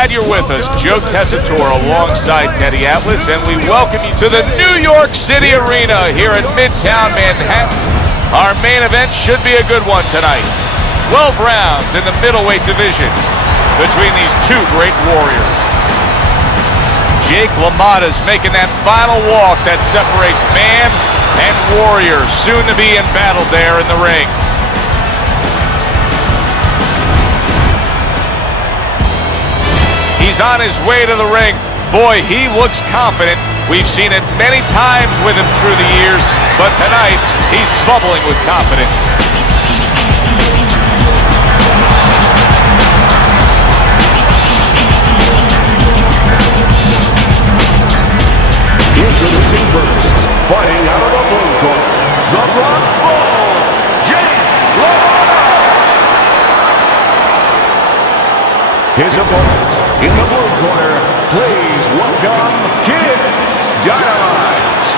glad you're with us. Joe Tessitore alongside Teddy Atlas, and we welcome you to the New York City Arena here in Midtown Manhattan. Our main event should be a good one tonight. 12 rounds in the middleweight division between these two great warriors. Jake LaMotta's making that final walk that separates man and warrior, soon to be in battle there in the ring. He's on his way to the ring. Boy, he looks confident. We've seen it many times with him through the years, but tonight, he's bubbling with confidence. Introducing first, fighting out of the blue corner, the Bronx Bull, Jake LaMotta. His opponents in the blue corner, please welcome Kid Dynamite.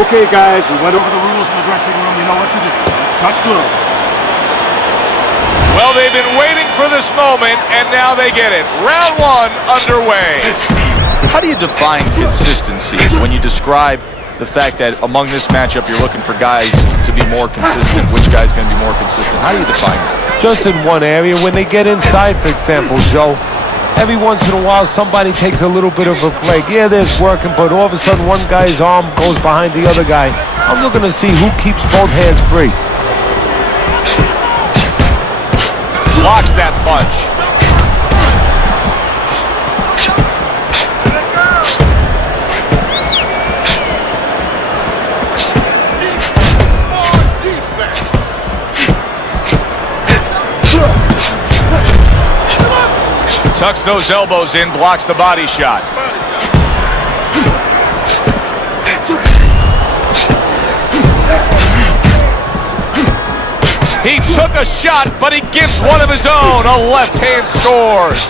Okay, guys, we went over the rules in the dressing room. You know what to do. Let's touch gloves. Well, they've been waiting for this moment, and now they get it. Round one underway. How do you define consistency when you describe the fact that among this matchup you're looking for guys to be more consistent? Which guy's going to be more consistent? How do you define that? Just in one area. When they get inside, for example, Joe, every once in a while somebody takes a little bit of a break. Yeah, there's working, but all of a sudden one guy's arm goes behind the other guy. I'm looking to see who keeps both hands free. Blocks that punch. Tucks those elbows in, blocks the body shot. He took a shot, but he gives one of his own. A left hand scores.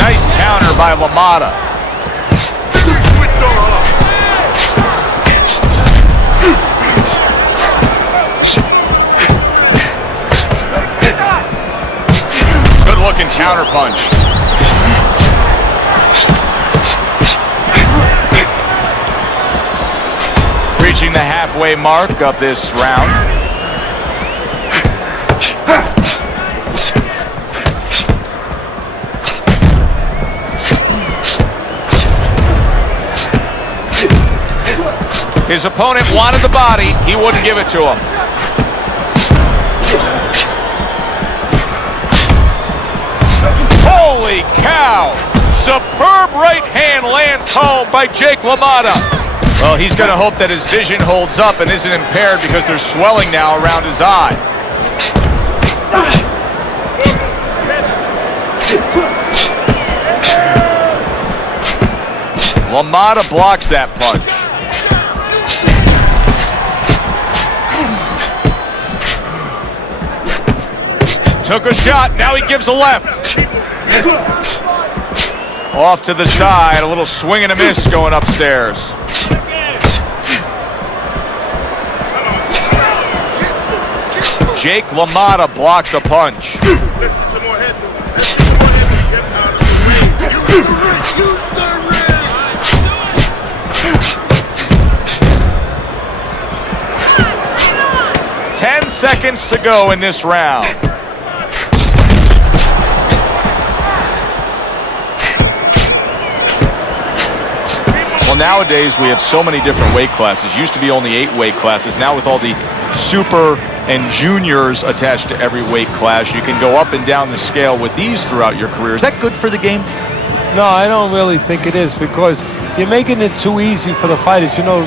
Nice counter by LaMotta. Good looking counter punch. Reaching the halfway mark of this round. His opponent wanted the body. He wouldn't give it to him. Holy cow! Superb right hand lands home by Jake LaMotta. Well, he's going to hope that his vision holds up and isn't impaired because there's swelling now around his eye. LaMotta blocks that punch. Took a shot, now he gives a left. Off to the side, a little swing and a miss going upstairs. Jake LaMotta blocks a punch. 10 seconds to go in this round. Well, nowadays we have so many different weight classes. Used to be only 8 weight classes. Now with all the super and juniors attached to every weight class, you can go up and down the scale with ease throughout your career. Is that good for the game? No, I don't really think it is, because you're making it too easy for the fighters. You know,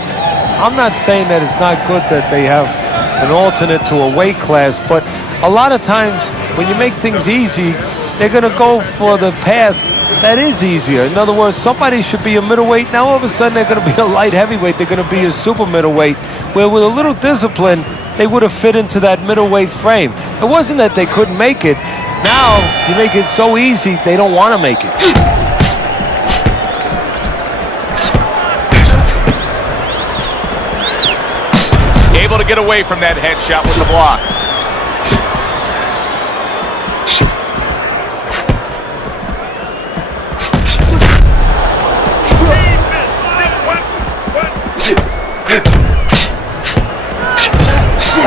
I'm not saying that it's not good that they have an alternate to a weight class, but a lot of times when you make things easy, they're going to go for the path that is easier. In other words, somebody should be a middleweight. Now all of a sudden they're going to be a light heavyweight. They're going to be a super middleweight, where with a little discipline, they would have fit into that middleweight frame. It wasn't that they couldn't make it. Now now you make it so easy, they don't want to make it. Able to get away from that headshot with the block.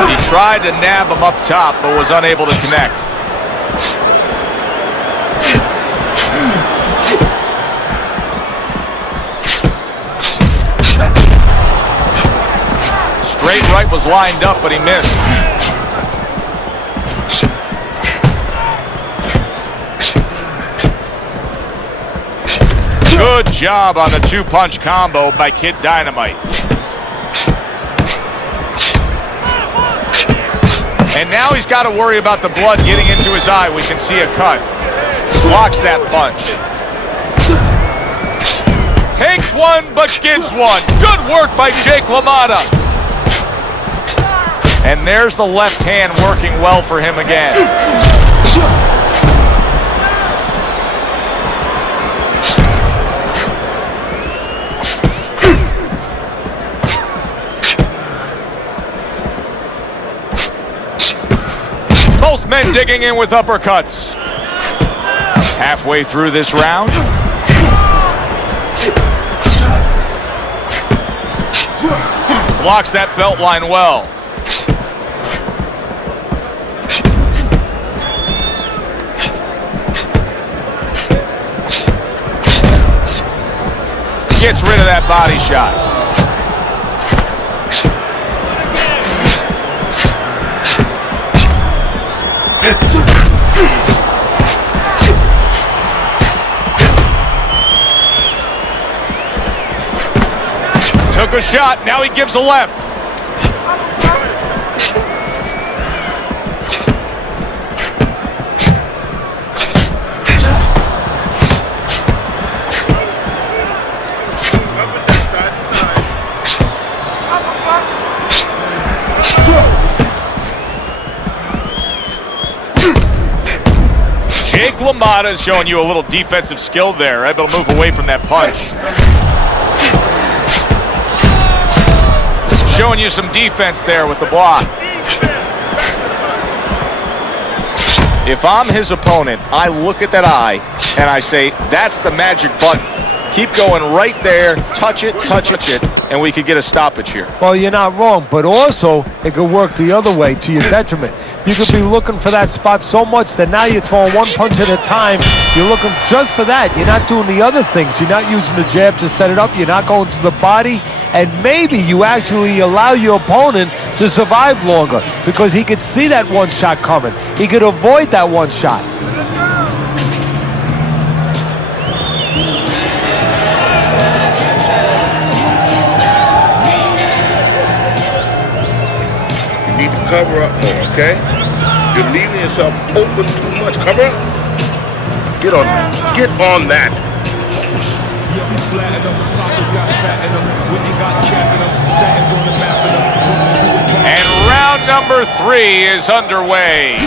He tried to nab him up top, but was unable to connect. Straight right was lined up, but he missed. Good job on the two-punch combo by Kid Dynamite. And now he's got to worry about the blood getting into his eye. We can see a cut. Blocks that punch. Takes one, but gives one. Good work by Jake LaMotta. And there's the left hand working well for him again. Both men digging in with uppercuts. Halfway through this round. Blocks that belt line well. Gets rid of that body shot. Took a shot, now he gives a left. Jake LaMotta is showing you a little defensive skill there, able to move away from that punch. Showing you some defense there with the block. If I'm his opponent, I look at that eye and I say, that's the magic button. Keep going right there, touch it, and we could get a stoppage here. Well, you're not wrong, but also it could work the other way to your detriment. You could be looking for that spot so much that now you're throwing one punch at a time. You're looking just for that. You're not doing the other things. You're not using the jab to set it up. You're not going to the body. And maybe you actually allow your opponent to survive longer because he could see that one shot coming. He could avoid that one shot. You need to cover up more, okay? You're leaving yourself open too much. Cover up. Get on that. And round number 3 is underway.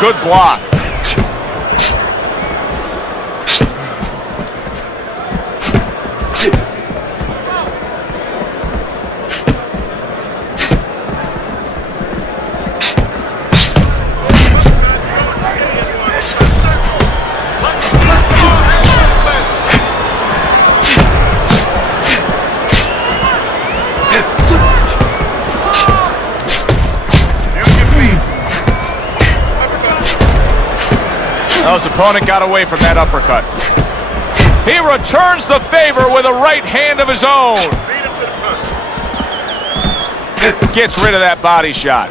Good block. His opponent got away from that uppercut. He returns the favor with a right hand of his own. Gets rid of that body shot.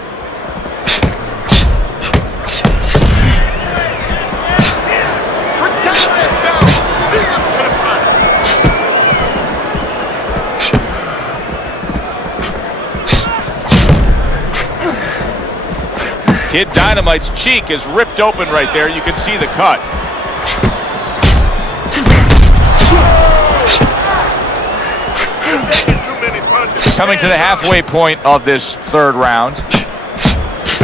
Kid Dynamite's cheek is ripped open right there. You can see the cut. Coming to the halfway point of this third round.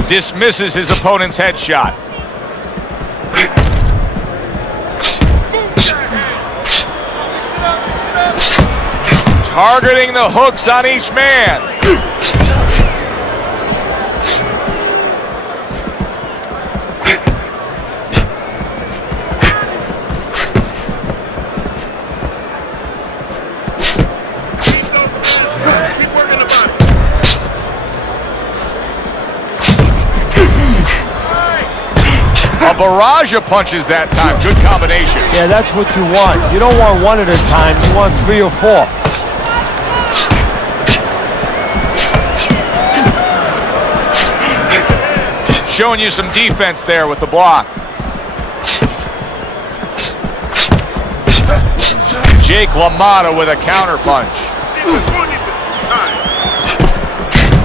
Dismisses his opponent's headshot. Targeting the hooks on each man. A barrage of punches that time. Good combination. Yeah, that's what you want. You don't want one at a time. You want 3 or 4. Showing you some defense there with the block. Jake LaMotta with a counter punch.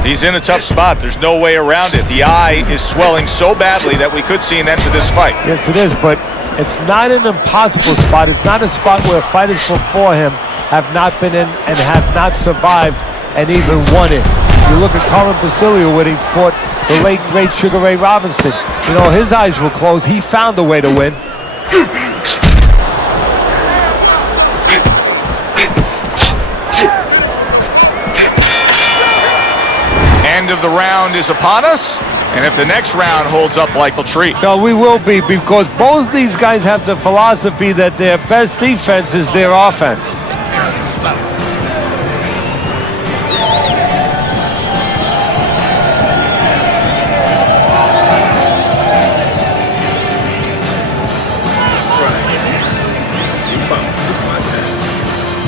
He's in a tough spot. There's no way around it. The eye is swelling so badly that we could see an end to this fight. Yes, it is, but it's not an impossible spot. It's not a spot where fighters before him have not been in and have not survived and even won it. You look at Colin Basilio when he fought the late, great Sugar Ray Robinson. You know, his eyes were closed. He found a way to win. End of the round is upon us, and if the next round holds up like a treat. No, we will be, because both these guys have the philosophy that their best defense is their offense.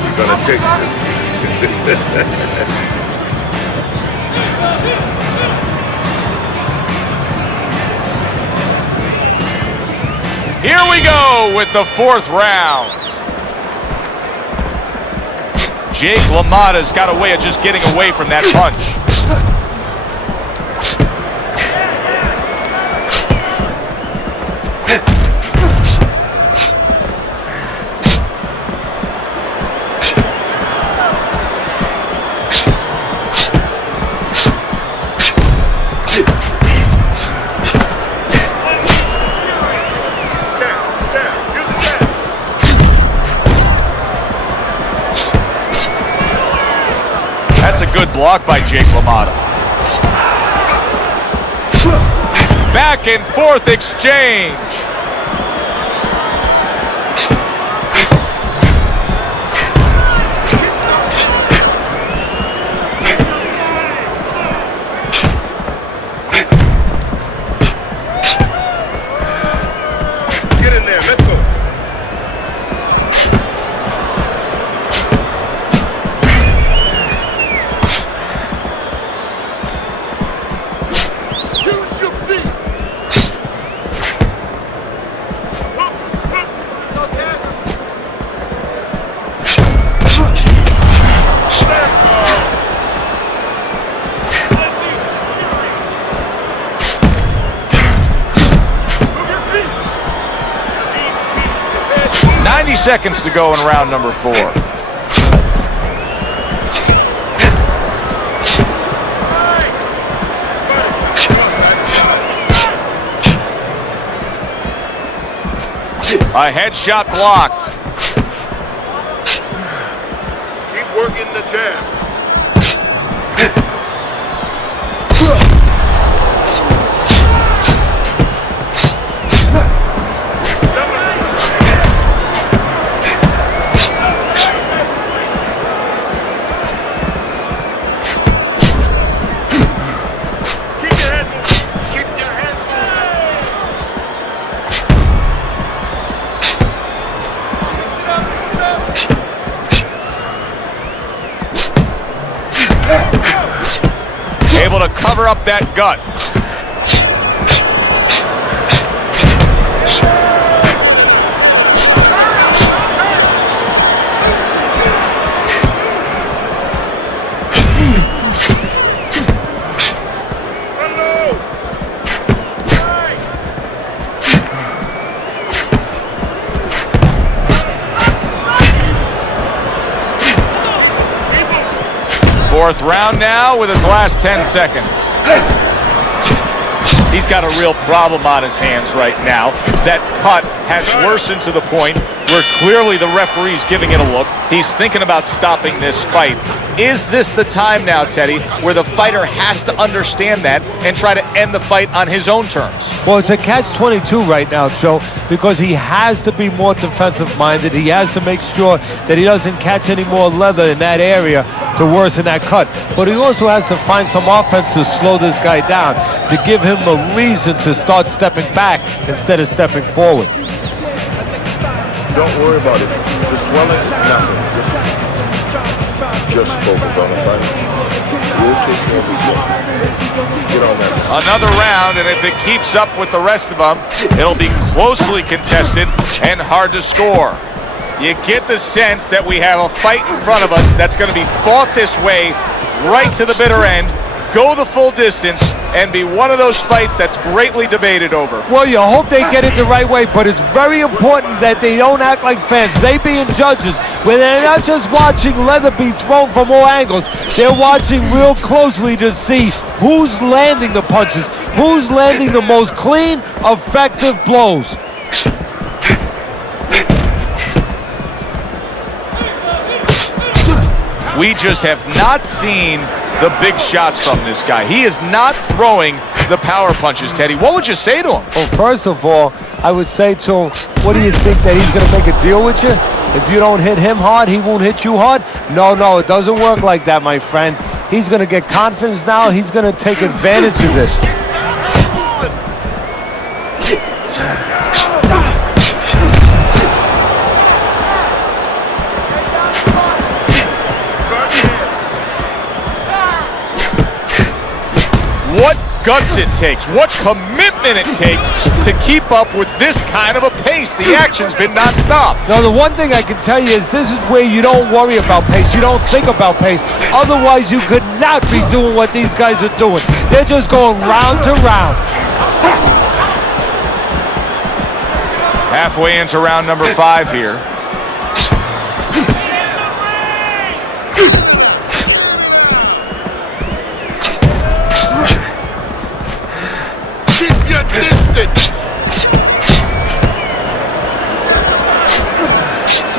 You're gonna take this. Here we go with the 4th round. Jake LaMotta's got a way of just getting away from that punch. That's a good block by Jake LaMotta. Back and forth exchange. Get in there, let's go. Seconds to go in round number 4. A headshot blocked. Keep working the jab. Able to cover up that gut. Fourth round now with his last 10 seconds. He's got a real problem on his hands right now. That cut has worsened to the point where clearly the referee's giving it a look. He's thinking about stopping this fight. Is this the time now, Teddy, where the fighter has to understand that and try to end the fight on his own terms? Well, it's a catch-22 right now, Joe, because he has to be more defensive-minded. He has to make sure that he doesn't catch any more leather in that area to worsen that cut. But he also has to find some offense to slow this guy down, to give him a reason to start stepping back instead of stepping forward. Don't worry about it. The swelling is nothing. Just focus on the fight. We'll take care of it. Get on that. Another round, and if it keeps up with the rest of them, it'll be closely contested and hard to score. You get the sense that we have a fight in front of us that's going to be fought this way right to the bitter end, go the full distance, and be one of those fights that's greatly debated over. Well, you hope they get it the right way, but it's very important that they don't act like fans. They being judges, where they're not just watching leather be thrown from all angles, they're watching real closely to see who's landing the punches, who's landing the most clean, effective blows. We just have not seen the big shots from this guy. He is not throwing the power punches, Teddy. What would you say to him? Well, first of all, I would say to him, what do you think, that he's going to make a deal with you? If you don't hit him hard, he won't hit you hard? No, it doesn't work like that, my friend. He's going to get confidence now. He's going to take advantage of this. What guts it takes, what commitment it takes to keep up with this kind of a pace. The action's been nonstop. Now, the one thing I can tell you is this is where you don't worry about pace. You don't think about pace. Otherwise, you could not be doing what these guys are doing. They're just going round to round. Halfway into round number 5 here.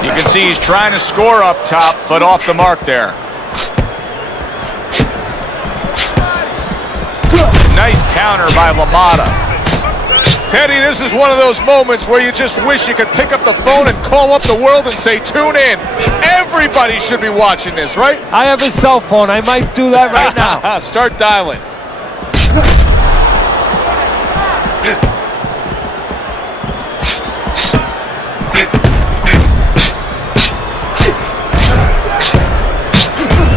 You can see he's trying to score up top, but off the mark there. Nice counter by LaMotta. Teddy, this is one of those moments where you just wish you could pick up the phone and call up the world and say, tune in. Everybody should be watching this, right? I have a cell phone. I might do that right now. Start dialing.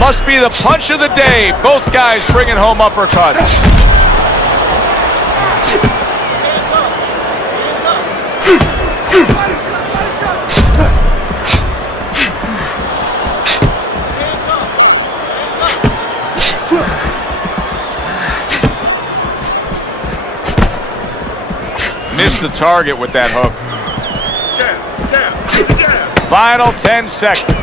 Must be the punch of the day. Both guys bringing home uppercuts. Missed the target with that hook. Final 10 seconds.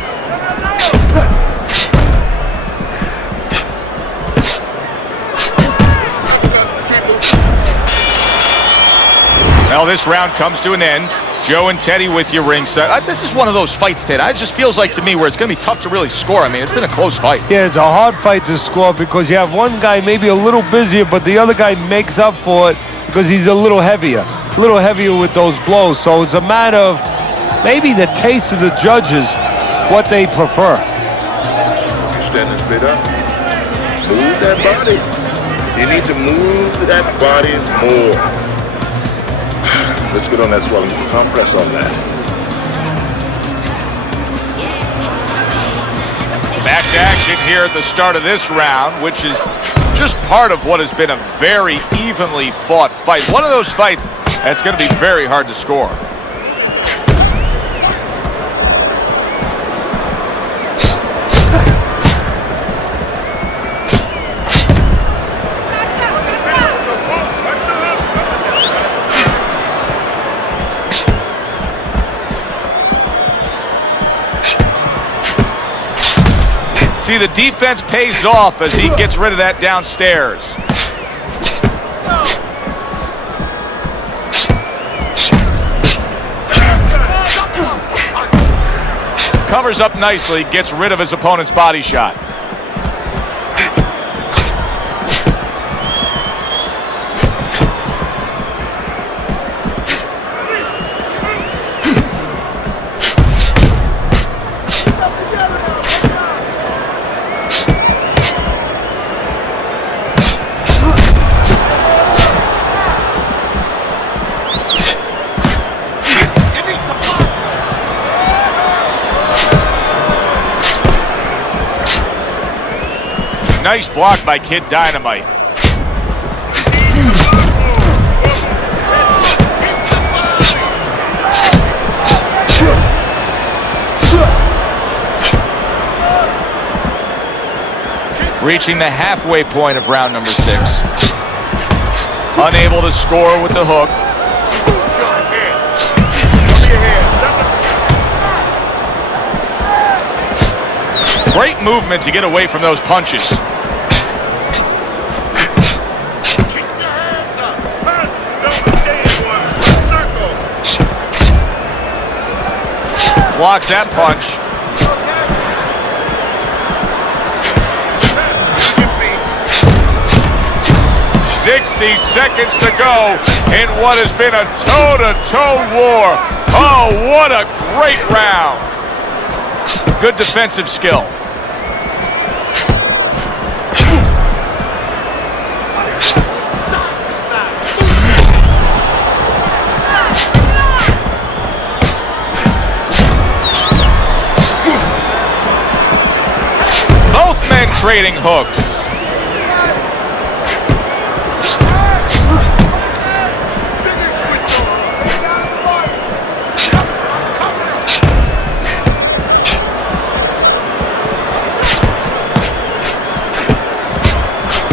Well, this round comes to an end. Joe and Teddy with you ringside. This is one of those fights, Ted. It just feels like to me where it's going to be tough to really score. I mean, it's been a close fight. Yeah, it's a hard fight to score because you have one guy maybe a little busier, but the other guy makes up for it because he's a little heavier with those blows. So it's a matter of maybe the taste of the judges, what they prefer. Stand straight up. Move that body. You need to move that body more. Let's get on that swelling. Compress on that. Back to action here at the start of this round, which is just part of what has been a very evenly fought fight. One of those fights that's going to be very hard to score. See, the defense pays off as he gets rid of that downstairs. Covers up nicely, gets rid of his opponent's body shot. Nice block by Kid Dynamite. Reaching the halfway point of round number 6. Unable to score with the hook. Great movement to get away from those punches. Blocks that punch. 60 seconds to go in what has been a toe-to-toe war. Oh, what a great round. Good defensive skill. Trading hooks.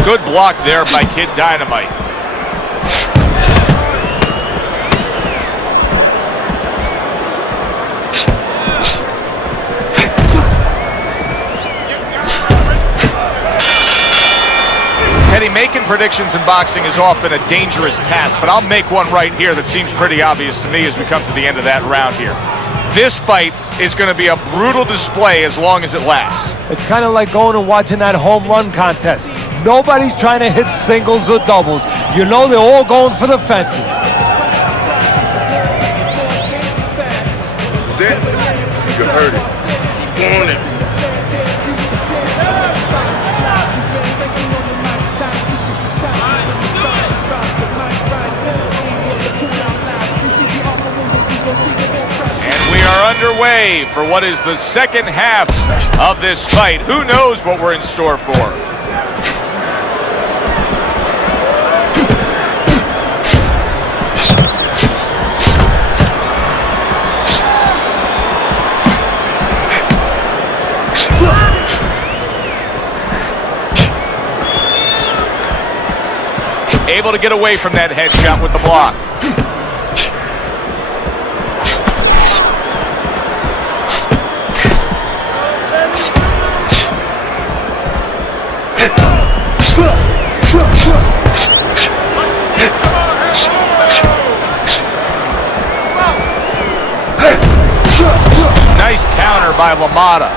Good block there by Kid Dynamite. Teddy, making predictions in boxing is often a dangerous task, but I'll make one right here that seems pretty obvious to me as we come to the end of that round here. This fight is going to be a brutal display as long as it lasts. It's kind of like going and watching that home run contest. Nobody's trying to hit singles or doubles. You know they're all going for the fences. Then you heard it. On it. Underway for what is the second half of this fight. Who knows what we're in store for? Able to get away from that headshot with the block. Nice counter by LaMotta.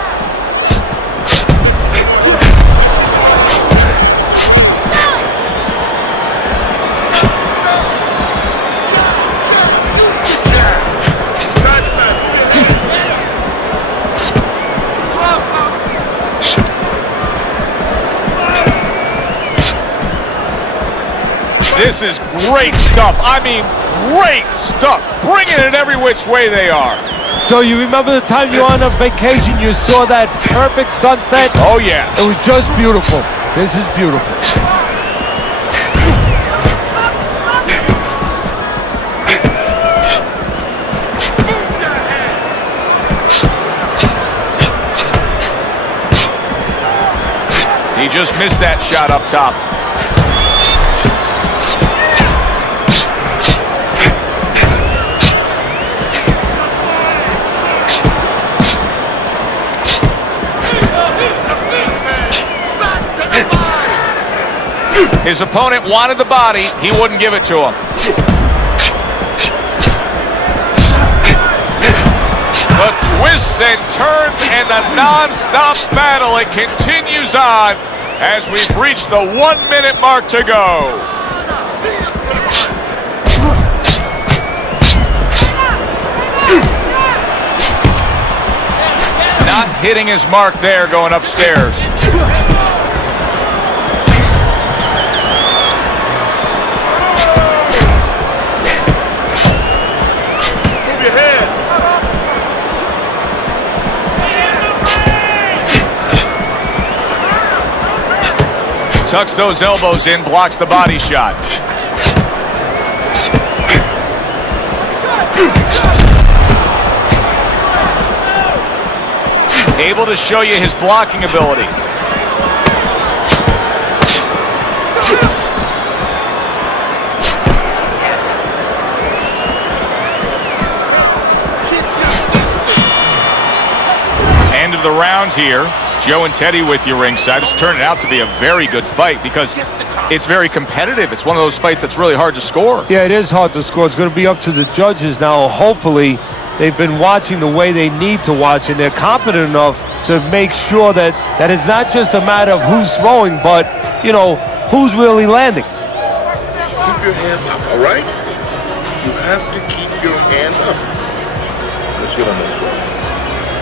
This is great stuff. I mean, great stuff. Bringing it every which way they are. So you remember the time you were on a vacation, you saw that perfect sunset? Oh, yeah. It was just beautiful. This is beautiful. He just missed that shot up top. His opponent wanted the body. He wouldn't give it to him. The twists and turns and the non-stop battle. It continues on as we've reached the 1 minute mark to go. Not hitting his mark there going upstairs. Move your head. Tucks those elbows in, blocks the body shot. Able to show you his blocking ability. End of the round here. Joe and Teddy with you ringside. It's turned out to be a very good fight because it's very competitive. It's one of those fights that's really hard to score. Yeah, it is hard to score. It's going to be up to the judges now. Hopefully, they've been watching the way they need to watch, and they're confident enough to make sure that it's not just a matter of who's throwing, but, you know, who's really landing. Keep your hands up, all right? You have to keep your hands up. Let's get on this one.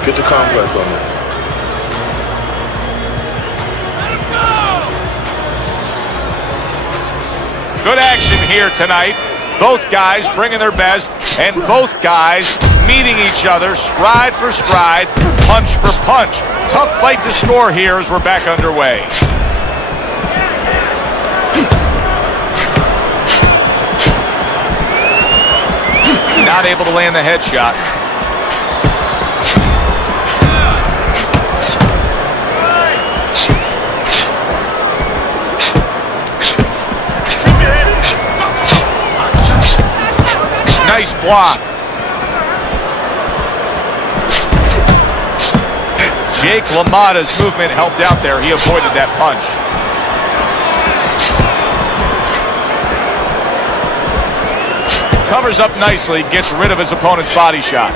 Get the compress on that. Good action here tonight. Both guys bringing their best, and both guys meeting each other stride for stride, punch for punch. Tough fight to score here as we're back underway. Not able to land the headshot. Nice block. Jake LaMotta's movement helped out there. He avoided that punch. Covers up nicely, gets rid of his opponent's body shot.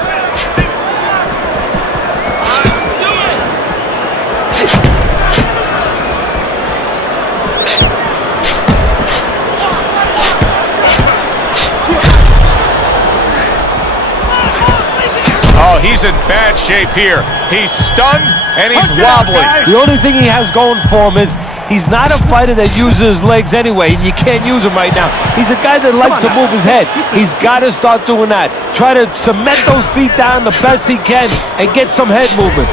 Oh, he's in bad shape here. He's stunned and he's wobbling. The only thing he has going for him is he's not a fighter that uses his legs anyway, and you can't use him right now. He's a guy that likes to move his head. He's got to start doing that. Try to cement those feet down the best he can and get some head movement.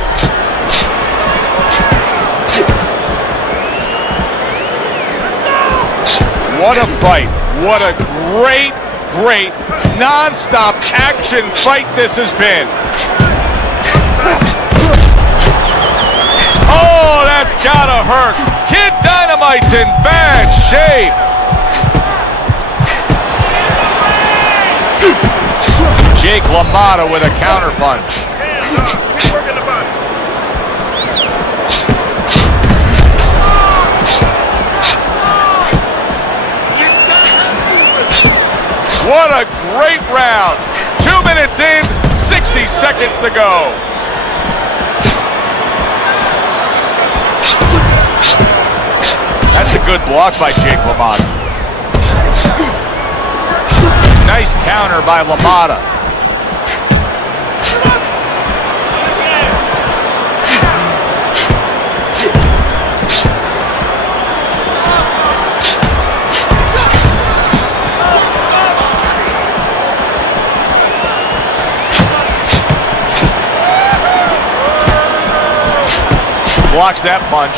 What a fight. What a great non-stop action fight this has been. Oh, that's gotta hurt. Kid Dynamite's in bad shape. Jake LaMotta with a counterpunch. What a great round. 2 minutes in, 60 seconds to go. That's a good block by Jake LaMotta. Nice counter by LaMotta. Blocks that punch.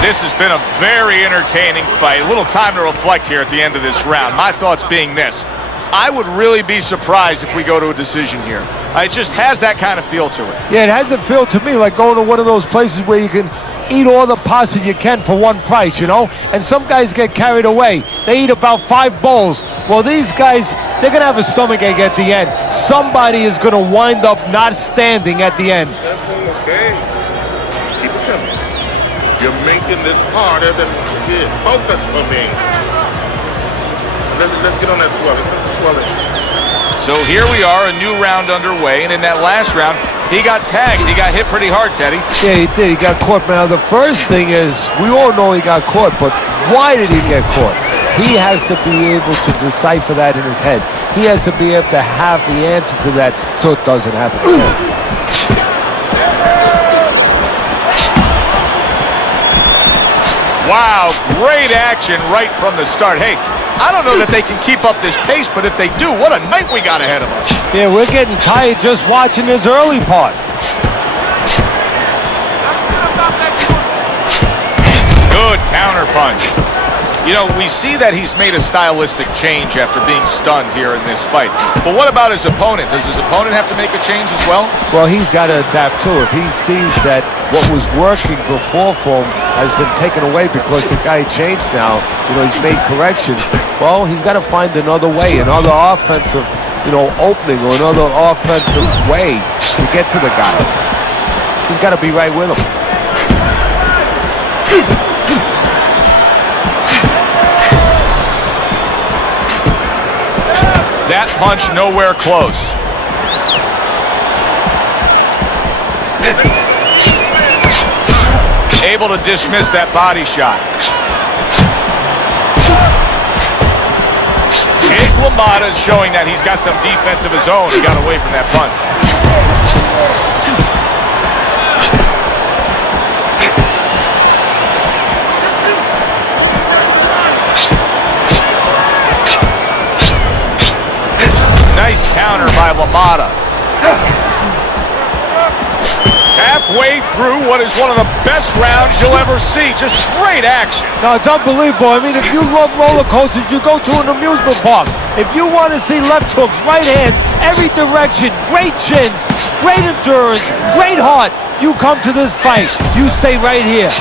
This has been a very entertaining fight. A little time to reflect here at the end of this round. My thoughts being this. I would really be surprised if we go to a decision here. It just has that kind of feel to it. Yeah, it has a feel to me like going to one of those places where you can eat all the pasta you can for one price, you know? And some guys get carried away. They eat about 5 bowls. Well, these guys, they're going to have a stomachache at the end. Somebody is going to wind up not standing at the end. Okay. Keep it simple. You're making this harder than it is. Focus for me. Let's get on that swelling. So here we are, a new round underway, and in that last round, he got tagged. He got hit pretty hard, Teddy. Yeah, he did. He got caught. Now, the first thing is, we all know he got caught, but why did he get caught? He has to be able to decipher that in his head. He has to be able to have the answer to that so it doesn't happen again. Wow, great action right from the start. Hey, I don't know that they can keep up this pace, but if they do, what a night we got ahead of us. Yeah, we're getting tired just watching this early part. Good counter punch. You know, we see that he's made a stylistic change after being stunned here in this fight. But what about his opponent? Does his opponent have to make a change as well? Well, he's got to adapt too. If he sees that what was working before for him has been taken away because the guy changed now, you know, he's made corrections, well, he's got to find another way, another offensive, you know, opening or another offensive way to get to the guy. He's got to be right with him. That punch nowhere close. Able to dismiss that body shot. Big LaMotta is showing that he's got some defense of his own. He got away from that punch. Nice counter by LaMotta. Halfway through what is one of the best rounds you'll ever see. Just great action. No, it's unbelievable. I mean, if you love roller coasters, you go to an amusement park. If you want to see left hooks, right hands, every direction, great chins, great endurance, great heart, you come to this fight. You stay right here.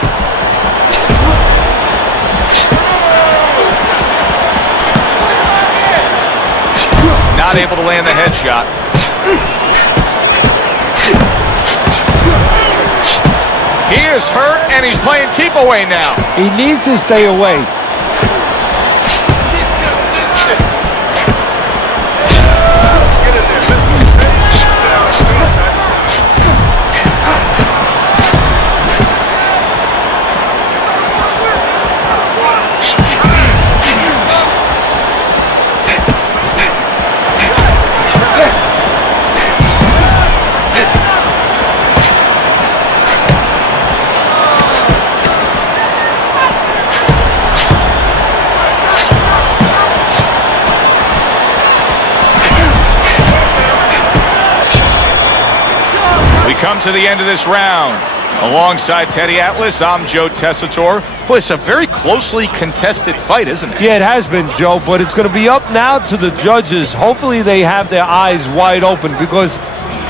Not able to land the headshot. He is hurt, and he's playing keep away now. He needs to stay away. Come to the end of this round. Alongside Teddy Atlas, I'm Joe Tessitore. Boy, it's a very closely contested fight, isn't it? Yeah, it has been, Joe, but it's going to be up now to the judges. Hopefully they have their eyes wide open because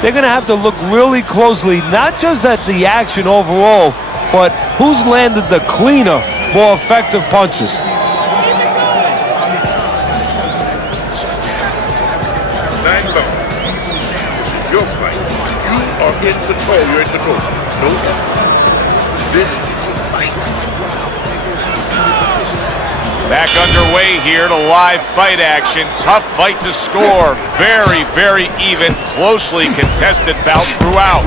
they're going to have to look really closely, not just at the action overall, but who's landed the cleaner, more effective punches. This is your fight. You are in control. You're in control. No, this fight. Back underway here to live fight action. Tough fight to score. Very, very even, closely contested bout throughout.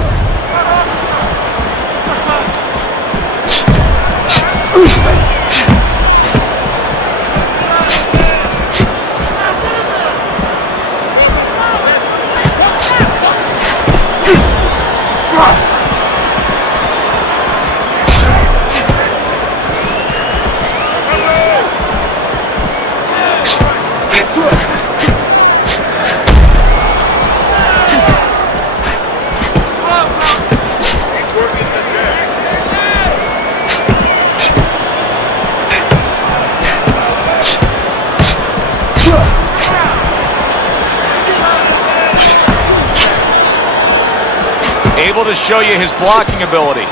able to show you his blocking ability.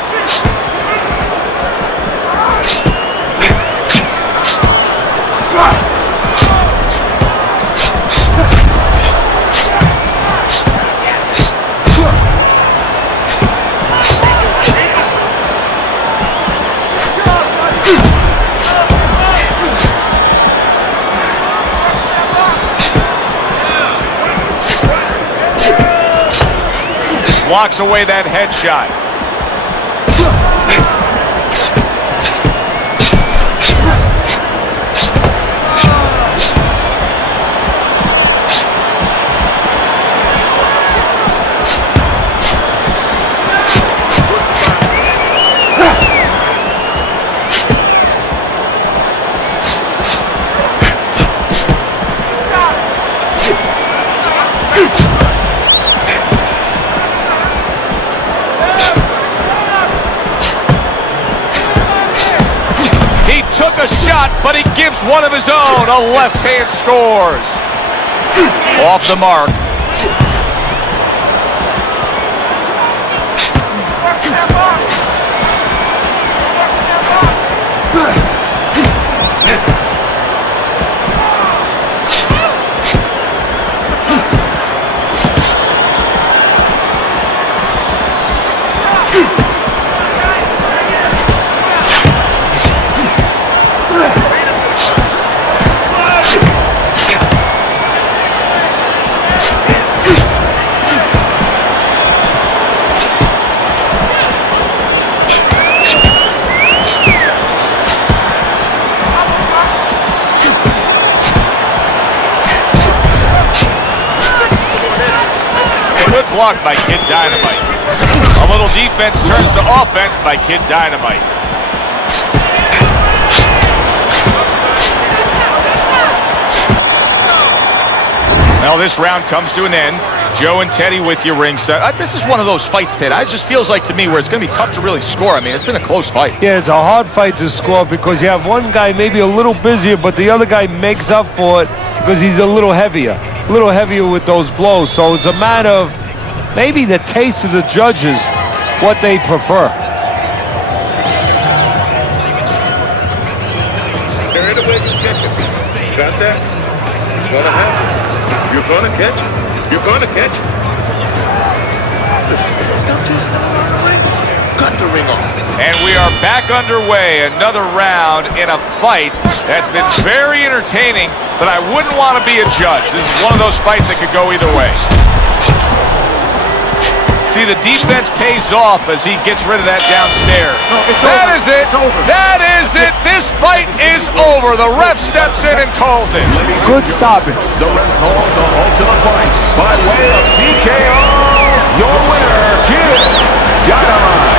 Blocks away that headshot. Took a shot, but he gives one of his own. A left hand scores. Off the mark. Good block by Kid Dynamite. A little defense turns to offense by Kid Dynamite. Well, this round comes to an end. Joe and Teddy with you ringside. This is one of those fights, Ted. It just feels like to me where it's going to be tough to really score. I mean, it's been a close fight. Yeah, it's a hard fight to score because you have one guy maybe a little busier, but the other guy makes up for it because he's a little heavier with those blows. So it's a matter of maybe the taste of the judges, what they prefer. Carry it away from catch it. Got that? It's gonna happen. You're gonna catch it. You're gonna catch it. Just cut the ring off. And we are back underway. Another round in a fight that's been very entertaining, but I wouldn't want to be a judge. This is one of those fights that could go either way. See, the defense pays off as he gets rid of that downstairs. No, it's that over. is it. It's over. That is it. This fight is over. The ref steps in and calls it. Good stopping. The ref calls the halt to the fights by way of TKO. Your winner, Kid Dynamite.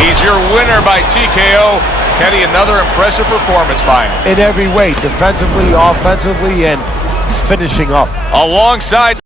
He's your winner by TKO. Teddy, another impressive performance by him. In every way, defensively, offensively, and finishing up. Alongside